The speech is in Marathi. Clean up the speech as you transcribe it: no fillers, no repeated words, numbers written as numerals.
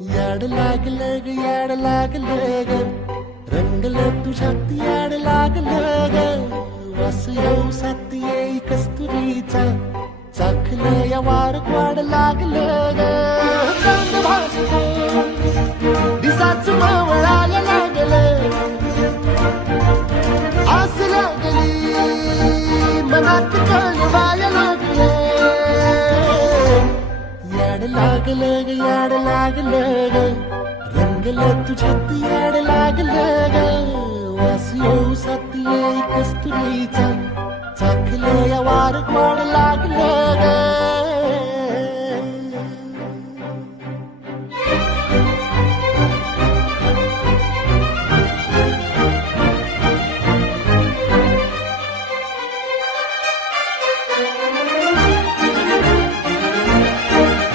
याड लागलं ग याड लागलं ग रंगलं तुझ्यात याड लागलं ग वास येऊ साथ येई कस्तुरीचा चाखलं या वार वाड लागलं ग चांद भासतो दिसाच मावळायला लागलं आस लागली मनात कळवायला लागलं याड लागलं ग याड लागलं ग रंगलं तुझ्यात याड लागलं ग वास येऊ साथ येई कस्तुरीचा चाखलं या वार वाड लागलं ग